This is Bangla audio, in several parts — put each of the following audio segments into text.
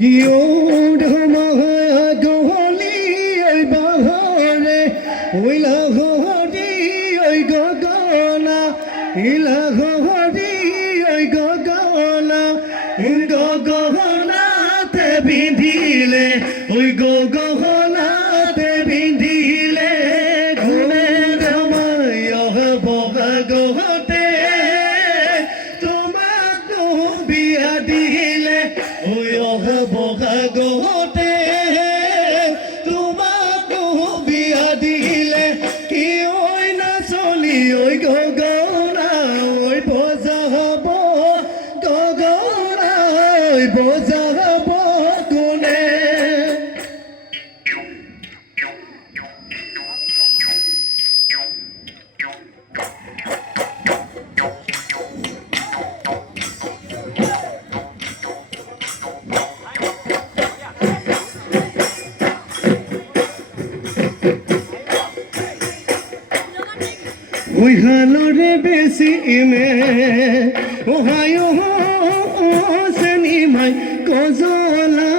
Yêu đâu mà có lý ơi bà hore ôi là hori ơi go na ila hori ơi go na te bindile ôi go na te bindile gune damay boga gote tomato biya dile ôi boga gote tomato biya dile ki oi na soli oi go na oi boza bo go na oi boza bo gune ওই হালরে বেশি মে ওহায়ো সেনিমাই কজলা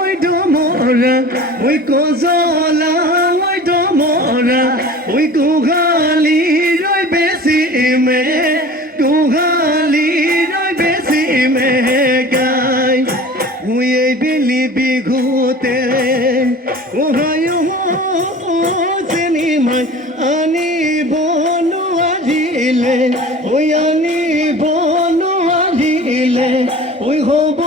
ওই ডমরা ওই কজলা ওই ডমরা ওই গোহালি রই বেশি মে গোহালি রই বেশি মে গাই ওই এই বিলি বিঘুতে ওহায়ো সেনিমাই আনি বনু আজিলে ওই আনি বনু আজিলে ওই হব